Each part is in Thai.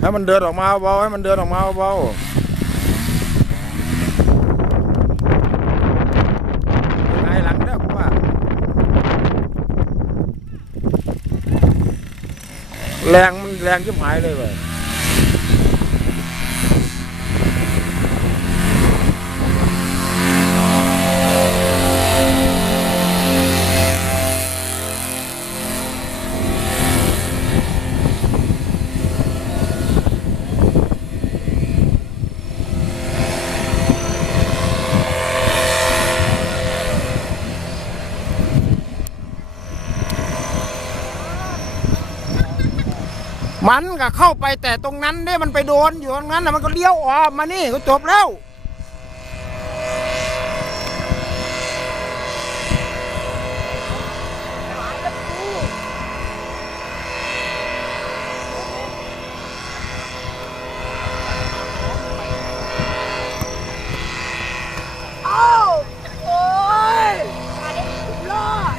ให้มันเดินออกมาเบาให้มันเดินออกมาเบาไงหลังเด้อกูว่าแรงมันแรงชิบหายเลยเว้ย มันก็เข้าไปแต่ตรงนั้นเนี่ยมันไปโดนอยู่ตรงนั้นนะมันก็เลี้ยวออกมานี่ก็จบแล้ว เอ้าโอ้ยรอด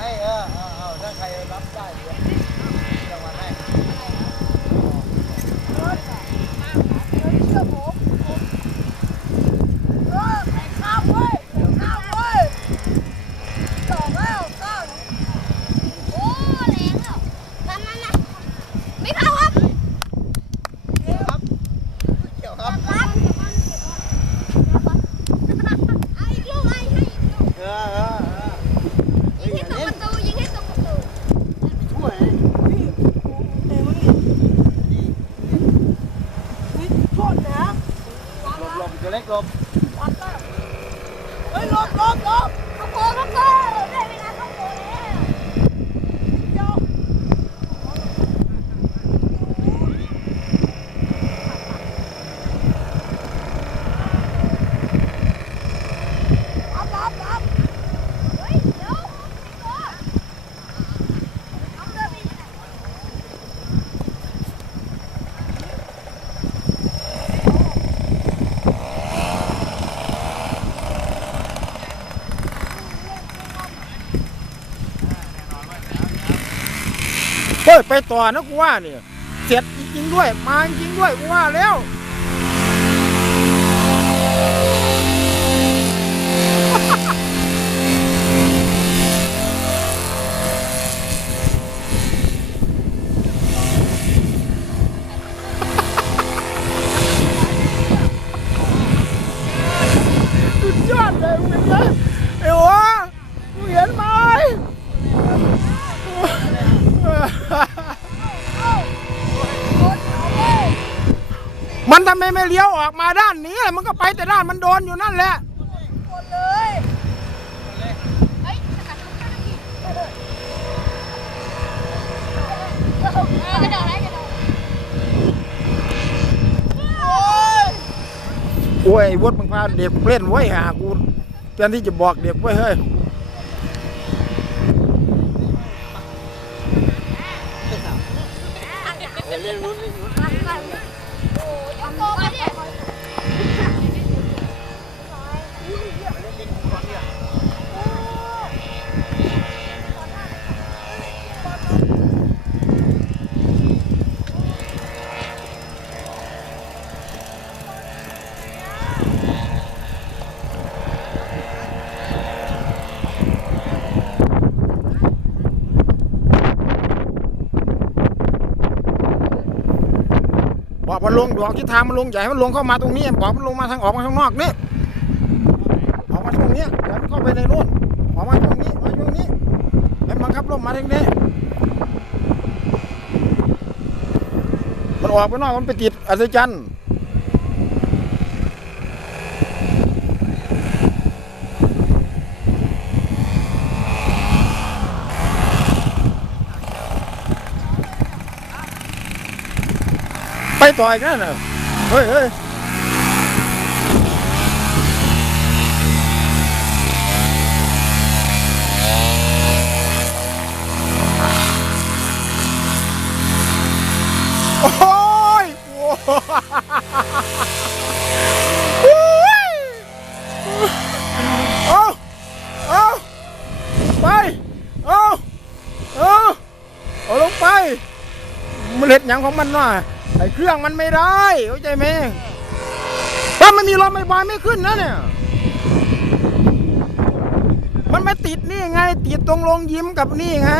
เออเอาเอาถ้าใครรับได้เดี๋ยวรางวัลให้ เชื่อผมเออแข่งข้าวเว้ยแข่งข้าวเว้ยต่อแล้วข้าว โอ้แรงอะนั่นนั่นนะไม่เข้าครับ เกี่ยวครับ รับรับเอาอีกลูกไอ้ให้อีกลูก เออเออเออ ยิงให้ตกประตูยิงให้ตกประตู ช่วย พี่เตะมันนี่วิทย์โทษนะ หลบ หลบตัวเล็กหลบเฮ้ยหลบหลบหลบ เข้าโกเข้าโกได้เวลาเข้าโกแล้ว เดี๋ยวรับรับรับ เฮ้ยเดี๋ยวไอ้โกเอาเดินไปไหน เฮ้ยไปต่อนะกูว่าเนี่ยเสร็จจริงๆด้วย มาจริงๆด้วยกูว่าแล้ว ทำไมไม่เลี้ยวออกมาด้านนี้มันก็ไปแต่ด้านมันโดนอยู่นั่นแหละ หมดเลยเฮ้ยสกัดข้าข้างอีกเออกระโดดได้กระโดดโอ้ยโอ้ยไอ้วดมึงพาเด็กเล่นไว้หากูแทนที่จะบอกเด็กไว้เฮ้ยล่นลุ้นเล่นลุ้น เอาโกมาดิ บ อกมันลงดอกที่ทางมันลงใหญ่มันลงเข้ามาตรงนี้บอกมันลงมาทางออกมาข้างนอกนี่ออกมาตรงนี้เดี๋ยวมันเข้าไปในนู่นออกมาตรงนี้มาตรงนี้ให้มันขับลมมาทางนี้มันออกไปนอกมันไปติดอัศจรรย์ ไปต่ออีกนั่นนะเฮ้ยเฮ้ยโอ้ยเอาเอาไปเอาเอาเอาลงไปมันเล็ดยังของมันหน่าะ ไอเครื่องมันไม่ได้เข้าใจไหมถ้ามันมีรถไม่บายไม่ขึ้นนะเนี่ย มันไม่ติดนี่ไง ติดตรงลงยิ้มกับนี่ไง